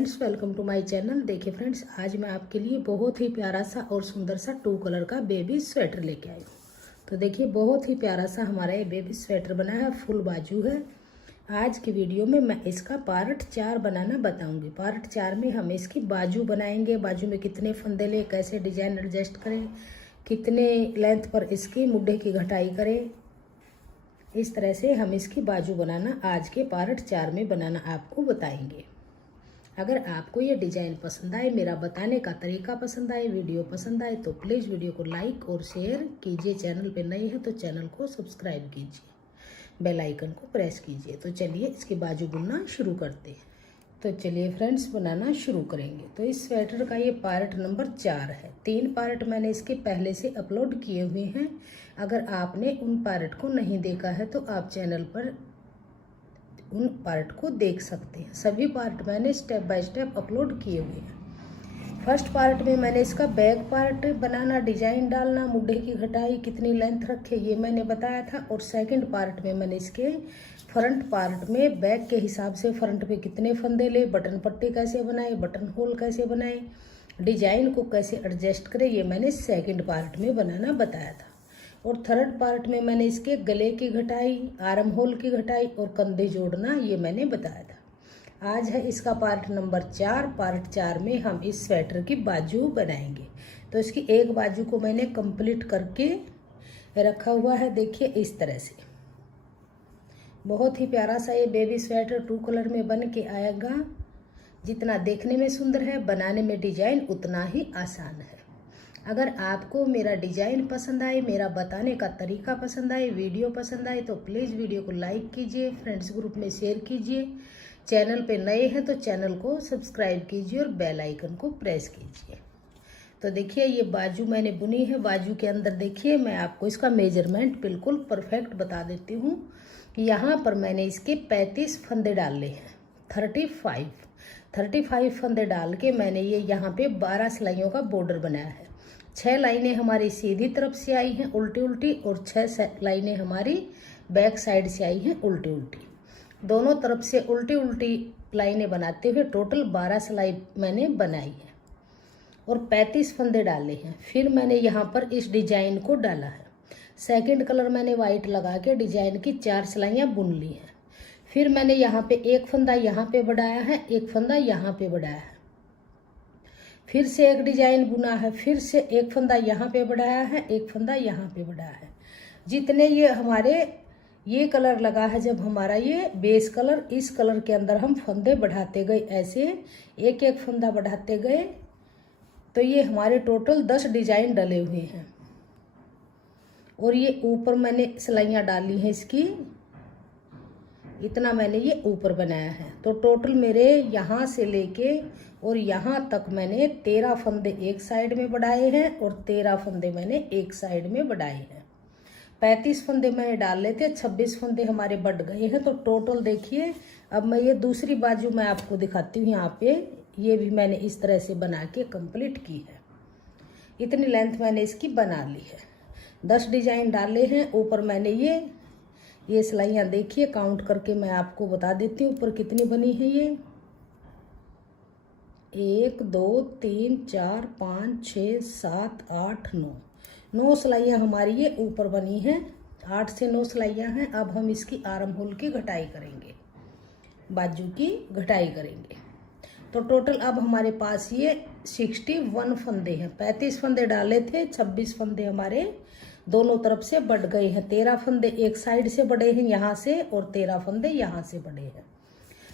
Friends, welcome to my channel. देखिए friends, आज मैं आपके लिए बहुत ही प्यारा सा और सुंदर सा 2 कलर का बेबी स्वेटर लेके आई हूँ। तो देखिए बहुत ही प्यारा सा हमारा ये बेबी स्वेटर बना है, फुल बाजू है। आज की वीडियो में मैं इसका पार्ट 4 बनाना बताऊंगी। पार्ट 4 में हम इसकी बाजू बनाएंगे। बाजू में कितने फंदे लें, कैसे डिजाइन एडजस्ट करें, कितने लेंथ पर इसकी मुड्ढे की घटाई करें, इस तरह से हम इसकी बाजू बनाना आज के पार्ट 4 में बनाना आपको बताएंगे। अगर आपको ये डिज़ाइन पसंद आए, मेरा बताने का तरीका पसंद आए, वीडियो पसंद आए तो प्लीज़ वीडियो को लाइक और शेयर कीजिए। चैनल पे नए हैं तो चैनल को सब्सक्राइब कीजिए, बेल आइकन को प्रेस कीजिए। तो चलिए इसकी बाजू बुनना शुरू करते हैं। तो चलिए फ्रेंड्स, बनाना शुरू करेंगे। तो इस स्वेटर का ये पार्ट नंबर 4 है। 3 पार्ट मैंने इसके पहले से अपलोड किए हुए हैं। अगर आपने उन पार्ट को नहीं देखा है तो आप चैनल पर उन पार्ट को देख सकते हैं। सभी पार्ट मैंने स्टेप बाय स्टेप अपलोड किए हुए हैं। फर्स्ट पार्ट में मैंने इसका बैक पार्ट बनाना, डिजाइन डालना, मुड्ढे की घटाई, कितनी लेंथ रखे, ये मैंने बताया था। और सेकंड पार्ट में मैंने इसके फ्रंट पार्ट में बैक के हिसाब से फ्रंट पे कितने फंदे ले, बटन पट्टी कैसे बनाए, बटन होल कैसे बनाए, डिजाइन को कैसे एडजस्ट करें, ये मैंने सेकंड पार्ट में बनाना बताया था। और थर्ड पार्ट में मैंने इसके गले की घटाई, आर्म होल की घटाई और कंधे जोड़ना, ये मैंने बताया था। आज है इसका पार्ट नंबर 4। पार्ट 4 में हम इस स्वेटर की बाजू बनाएंगे। तो इसकी एक बाजू को मैंने कंप्लीट करके रखा हुआ है। देखिए इस तरह से बहुत ही प्यारा सा ये बेबी स्वेटर 2 कलर में बन के आएगा। जितना देखने में सुंदर है, बनाने में डिजाइन उतना ही आसान है। अगर आपको मेरा डिजाइन पसंद आए, मेरा बताने का तरीका पसंद आए, वीडियो पसंद आए तो प्लीज़ वीडियो को लाइक कीजिए, फ्रेंड्स ग्रुप में शेयर कीजिए। चैनल पे नए हैं तो चैनल को सब्सक्राइब कीजिए और बेल आइकन को प्रेस कीजिए। तो देखिए ये बाजू मैंने बुनी है। बाजू के अंदर देखिए मैं आपको इसका मेजरमेंट बिल्कुल परफेक्ट बता देती हूँ। यहाँ पर मैंने इसके 35 फंदे डाले हैं। 35 फंदे डाल के मैंने ये यहाँ पे 12 सिलाइयों का बॉर्डर बनाया है। 6 लाइनें हमारी सीधी तरफ से आई हैं उल्टी उल्टी, और 6 लाइनें हमारी बैक साइड से आई हैं उल्टी उल्टी। दोनों तरफ से उल्टी उल्टी लाइनें बनाते हुए टोटल 12 सिलाई मैंने बनाई है और 35 फंदे डाले हैं। फिर मैंने यहाँ पर इस डिजाइन को डाला है। सेकंड कलर मैंने वाइट लगा के डिजाइन की 4 सिलाइयाँ बुन ली हैं। फिर मैंने यहाँ पे एक फंदा यहाँ पे बढ़ाया है, एक फंदा यहाँ पे बढ़ाया है। फिर से एक डिजाइन बुना है, फिर से एक फंदा यहाँ पे बढ़ाया है, एक फंदा यहाँ पे बढ़ाया है। जितने ये हमारे ये कलर लगा है, जब हमारा ये बेस कलर, इस कलर के अंदर हम फंदे बढ़ाते गए, ऐसे एक एक फंदा बढ़ाते गए, तो ये हमारे टोटल 10 डिजाइन डले हुए हैं। और ये ऊपर मैंने सिलाइयाँ डाली हैं इसकी, इतना मैंने ये ऊपर बनाया है। तो टोटल मेरे यहाँ से लेके और यहाँ तक मैंने 13 फंदे एक साइड में बढ़ाए हैं और 13 फंदे मैंने एक साइड में बढ़ाए हैं। 35 फंदे मैंने डाल लेते, 26 फंदे हमारे बढ़ गए हैं। तो टोटल देखिए, अब मैं ये दूसरी बाजू मैं आपको दिखाती हूँ। यहाँ पे ये भी मैंने इस तरह से बना के कंप्लीट की है। इतनी लेंथ मैंने इसकी बना ली है। 10 डिजाइन डाले हैं। ऊपर मैंने ये सिलाइयाँ देखिए, काउंट करके मैं आपको बता देती हूँ ऊपर कितनी बनी है। ये 1 2 3 4 5 6 7 8 9 सिलाइयाँ हमारी ये ऊपर बनी हैं। 8 से 9 सिलाइयाँ हैं। अब हम इसकी आर्म होल की घटाई करेंगे, बाजू की घटाई करेंगे। तो टोटल अब हमारे पास ये 61 फंदे हैं। 35 फंदे डाले थे, 26 फंदे हमारे दोनों तरफ से बढ़ गए हैं। 13 फंदे एक साइड से बढ़े हैं यहाँ से, और 13 फंदे यहाँ से बढ़े हैं।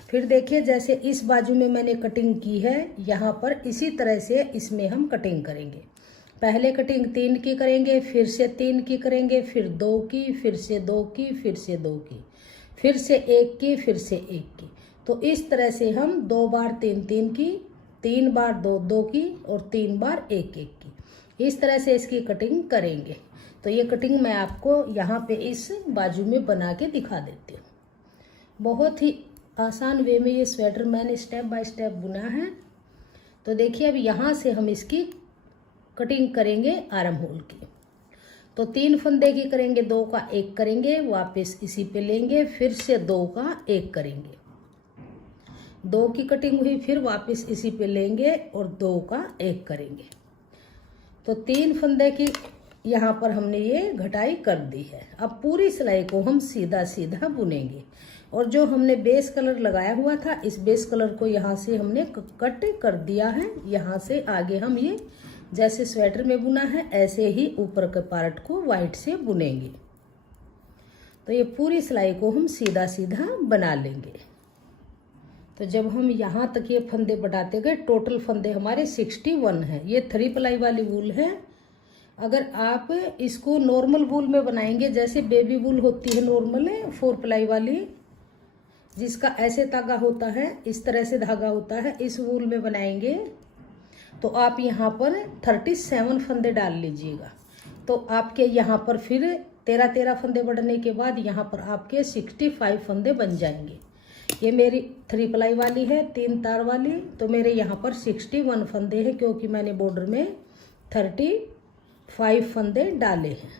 फिर देखिए जैसे इस बाजू में मैंने कटिंग की है, यहाँ पर इसी तरह से इसमें हम कटिंग करेंगे। पहले कटिंग 3 की करेंगे, फिर से 3 की करेंगे, फिर 2 की, फिर से 2 की, फिर से 2 की, फिर से 1 की, फिर से 1 की। तो इस तरह से हम 2 बार 3 की, 3 बार 2 की और 3 बार 1 की। इस तरह से इसकी कटिंग करेंगे। तो ये कटिंग मैं आपको यहाँ पे इस बाजू में बना के दिखा देती हूँ। बहुत ही आसान वे में ये स्वेटर मैंने स्टेप बाय स्टेप बुना है। तो देखिए अब यहाँ से हम इसकी कटिंग करेंगे आर्म होल की। तो 3 फंदे की करेंगे, 2 का 1 करेंगे, वापस इसी पे लेंगे, फिर से 2 का 1 करेंगे। 2 की कटिंग हुई, फिर वापस इसी पे लेंगे और 2 का 1 करेंगे। तो 3 फंदे की यहाँ पर हमने ये घटाई कर दी है। अब पूरी सिलाई को हम सीधा सीधा बुनेंगे और जो हमने बेस कलर लगाया हुआ था, इस बेस कलर को यहाँ से हमने कट कर दिया है। यहाँ से आगे हम ये जैसे स्वेटर में बुना है ऐसे ही ऊपर के पार्ट को वाइट से बुनेंगे। तो ये पूरी सिलाई को हम सीधा सीधा बना लेंगे। तो जब हम यहाँ तक ये फंदे बढ़ाते गए, टोटल फंदे हमारे 61 हैं। ये 3 प्लाई वाली वूल है। अगर आप इसको नॉर्मल वूल में बनाएंगे, जैसे बेबी वूल होती है नॉर्मल 4 प्लाई वाली, जिसका ऐसे धागा होता है, इस तरह से धागा होता है, इस वूल में बनाएंगे तो आप यहाँ पर 37 फंदे डाल लीजिएगा। तो आपके यहाँ पर फिर 13 फंदे बढ़ने के बाद यहाँ पर आपके 65 फंदे बन जाएंगे। ये मेरी 3 प्लाई वाली है, 3 तार वाली, तो मेरे यहाँ पर 61 फंदे हैं क्योंकि मैंने बॉर्डर में 35 फंदे डाले हैं।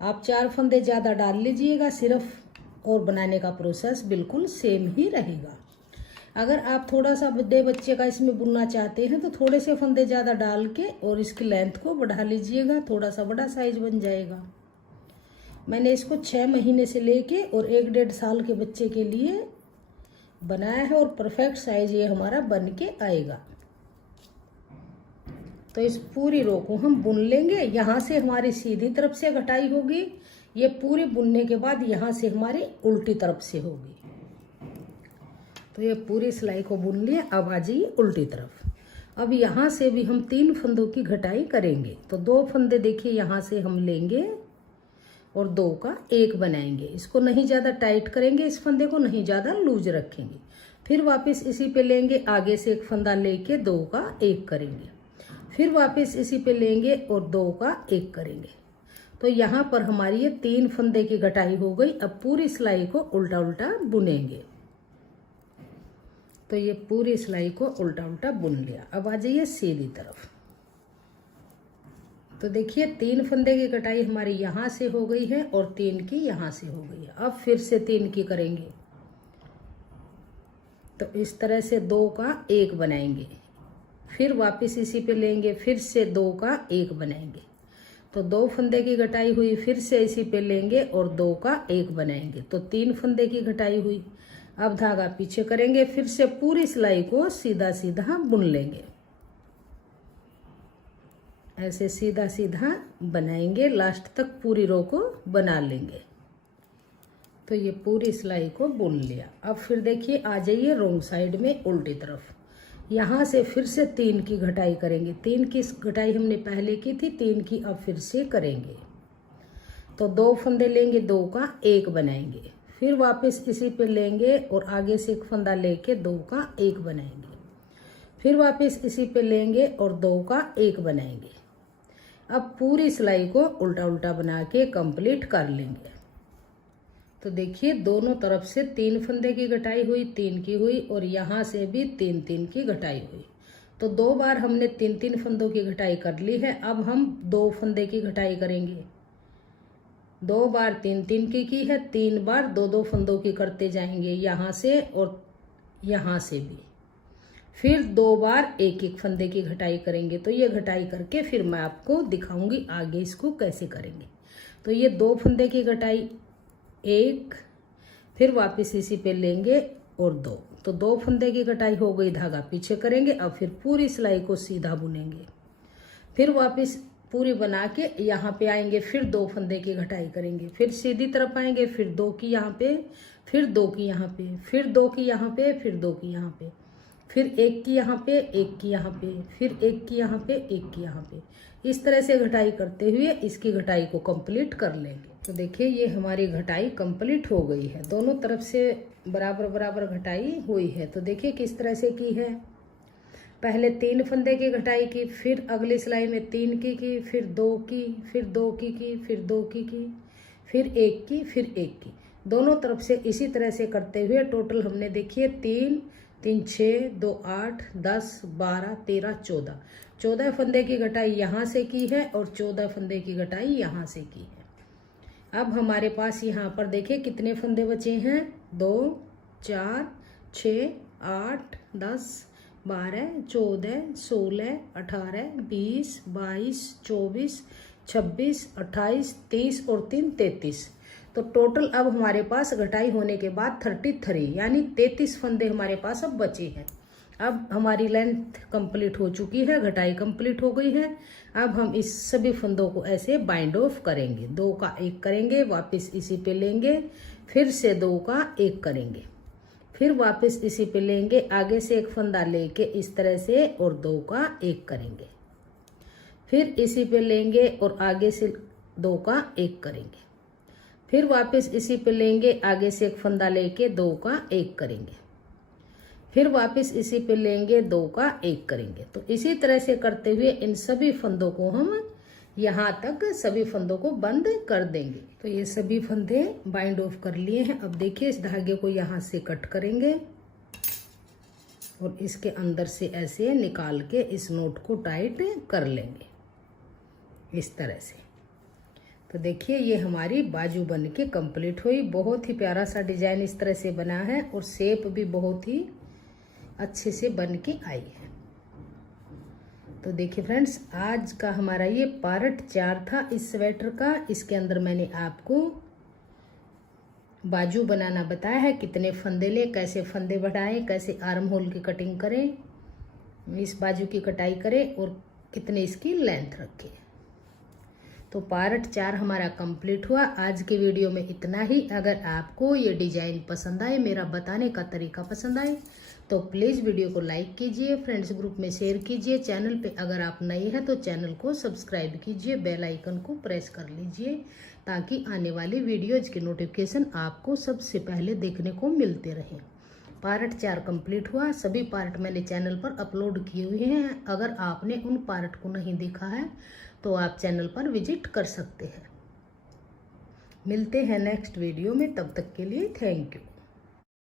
आप 4 फंदे ज़्यादा डाल लीजिएगा सिर्फ, और बनाने का प्रोसेस बिल्कुल सेम ही रहेगा। अगर आप थोड़ा सा बड़े बच्चे का इसमें बुनना चाहते हैं तो थोड़े से फंदे ज़्यादा डाल के और इसकी लेंथ को बढ़ा लीजिएगा, थोड़ा सा बड़ा साइज बन जाएगा। मैंने इसको 6 महीने से लेके और 1-1.5 साल के बच्चे के लिए बनाया है और परफेक्ट साइज ये हमारा बन के आएगा। तो इस पूरी रो को हम बुन लेंगे। यहाँ से हमारी सीधी तरफ से घटाई होगी, ये पूरी बुनने के बाद यहाँ से हमारी उल्टी तरफ से होगी। तो ये पूरी सिलाई को बुन लिया। अब आ जाइए उल्टी तरफ। अब यहाँ से भी हम 3 फंदों की घटाई करेंगे। तो 2 फंदे देखिए यहाँ से हम लेंगे और 2 का 1 बनाएंगे। इसको नहीं ज़्यादा टाइट करेंगे, इस फंदे को नहीं ज़्यादा लूज रखेंगे। फिर वापस इसी पे लेंगे, आगे से एक फंदा लेके 2 का 1 करेंगे। फिर वापस इसी पे लेंगे और 2 का 1 करेंगे। तो यहाँ पर हमारी ये 3 फंदे की घटाई हो गई। अब पूरी सिलाई को उल्टा उल्टा बुनेंगे। तो ये पूरी सिलाई को उल्टा उल्टा बुन लिया। अब आ जाइए सीधी तरफ। तो देखिए 3 फंदे की कटाई हमारी यहाँ से हो गई है और 3 की यहाँ से हो गई है। अब फिर से 3 की करेंगे। तो इस तरह से 2 का 1 बनाएंगे। फिर वापस इसी पे लेंगे, फिर से 2 का 1 बनाएंगे। तो 2 फंदे की घटाई हुई, फिर से इसी पे लेंगे और 2 का 1 बनाएंगे। तो 3 फंदे की घटाई हुई। अब धागा पीछे करेंगे, फिर से पूरी सिलाई को सीधा सीधा बुन लेंगे। ऐसे सीधा सीधा बनाएंगे, लास्ट तक पूरी रो को बना लेंगे। तो ये पूरी सिलाई को बुन लिया। अब फिर देखिए आ जाइए रोंग साइड में उल्टी तरफ। यहाँ से फिर से 3 की घटाई करेंगे। 3 की घटाई हमने पहले की थी, 3 की अब फिर से करेंगे। तो 2 फंदे लेंगे, 2 का 1 बनाएंगे। फिर वापस इसी पे लेंगे और आगे से एक फंदा लेके 2 का 1 बनाएंगे। फिर वापस इसी पे लेंगे और 2 का 1 बनाएंगे। अब पूरी सिलाई को उल्टा उल्टा बना के कंप्लीट कर लेंगे। तो देखिए दोनों तरफ से 3 फंदे की घटाई हुई, 3 की हुई और यहाँ से भी 3-3 की घटाई हुई। तो 2 बार हमने 3-3 फंदों की घटाई कर ली है। अब हम 2 फंदे की घटाई करेंगे। 2 बार 3-3 की है, 3 बार 2-2 फंदों की करते जाएंगे, यहाँ से और यहाँ से भी। फिर 2 बार 1-1 फंदे की घटाई करेंगे। तो ये घटाई करके फिर मैं आपको दिखाऊंगी आगे इसको कैसे करेंगे। तो ये 2 फंदे की घटाई 1, फिर वापस इसी पे लेंगे और 2। तो 2 फंदे की घटाई हो गई, धागा पीछे करेंगे। अब फिर पूरी सिलाई को सीधा बुनेंगे। फिर वापस पूरी बना के यहाँ पे आएंगे, फिर 2 फंदे की घटाई करेंगे। फिर सीधी तरफ आएंगे, फिर 2 की यहाँ पे, फिर 2 की यहाँ पे, फिर 2 की यहाँ पे, फिर 2 की यहाँ पे, फिर 1 की यहाँ पे, 1 की यहाँ पे, फिर 1 की यहाँ पे, 1 की यहाँ पे। इस तरह से घटाई करते हुए इसकी घटाई को कंप्लीट कर लेंगे। तो देखिए ये हमारी घटाई कंप्लीट हो गई है। दोनों तरफ से बराबर बराबर घटाई हुई है। तो देखिए किस तरह से की है। पहले 3 फंदे की घटाई की, फिर अगली सिलाई में 3 की, फिर 2 की, फिर 2 की, फिर 2 की, फिर 1 की, फिर 1 की। दोनों तरफ से इसी तरह से करते हुए टोटल हमने देखिए 3, 3, 6, 2, 8, 10, 12, 13, 14 फंदे की घटाई यहाँ से की है और 14 फंदे की घटाई यहाँ से की है। अब हमारे पास यहाँ पर देखिए कितने फंदे बचे हैं, 2, 4, 6, 8, 10, 12, 14, 16, 18, 20, 22, 24, 26, 28, 30 और 3 33। तो टोटल अब हमारे पास घटाई होने के बाद 33 यानी 33 फंदे हमारे पास अब बचे हैं। अब हमारी लेंथ कंप्लीट हो चुकी है, घटाई कंप्लीट हो गई है। अब हम इस सभी फंदों को ऐसे बाइंड ऑफ करेंगे। 2 का 1 करेंगे, वापस इसी पे लेंगे, फिर से 2 का 1 करेंगे, फिर वापस इसी पे लेंगे, आगे से एक फंदा लेके इस तरह से और 2 का 1 करेंगे, फिर इसी पे लेंगे और आगे से 2 का 1 करेंगे, फिर वापस इसी पे लेंगे, आगे से एक फंदा लेके 2 का 1 करेंगे, फिर वापस इसी पे लेंगे, 2 का 1 करेंगे। तो इसी तरह से करते हुए इन सभी फंदों को हम यहाँ तक सभी फंदों को बंद कर देंगे। तो ये सभी फंदे बाइंड ऑफ कर लिए हैं। अब देखिए इस धागे को यहाँ से कट करेंगे और इसके अंदर से ऐसे निकाल के इस नोट को टाइट कर लेंगे इस तरह से। तो देखिए ये हमारी बाजू बन के कंप्लीट हुई। बहुत ही प्यारा सा डिजाइन इस तरह से बना है और शेप भी बहुत ही अच्छे से बन के आई है। तो देखिए फ्रेंड्स, आज का हमारा ये पार्ट 4 था इस स्वेटर का। इसके अंदर मैंने आपको बाजू बनाना बताया है, कितने फंदे लें, कैसे फंदे बढ़ाएं, कैसे आर्म होल की कटिंग करें, इस बाजू की कटाई करें और कितने इसकी लेंथ रखें। तो पार्ट 4 हमारा कंप्लीट हुआ। आज के वीडियो में इतना ही। अगर आपको ये डिजाइन पसंद आए, मेरा बताने का तरीका पसंद आए, तो प्लीज़ वीडियो को लाइक कीजिए, फ्रेंड्स ग्रुप में शेयर कीजिए। चैनल पे अगर आप नए हैं तो चैनल को सब्सक्राइब कीजिए, बेल आइकन को प्रेस कर लीजिए ताकि आने वाली वीडियोज के नोटिफिकेशन आपको सबसे पहले देखने को मिलते रहें। पार्ट 4 कंप्लीट हुआ। सभी पार्ट मैंने चैनल पर अपलोड किए हुए हैं। अगर आपने उन पार्ट को नहीं देखा है तो आप चैनल पर विजिट कर सकते हैं। मिलते हैं नेक्स्ट वीडियो में, तब तक के लिए थैंक यू।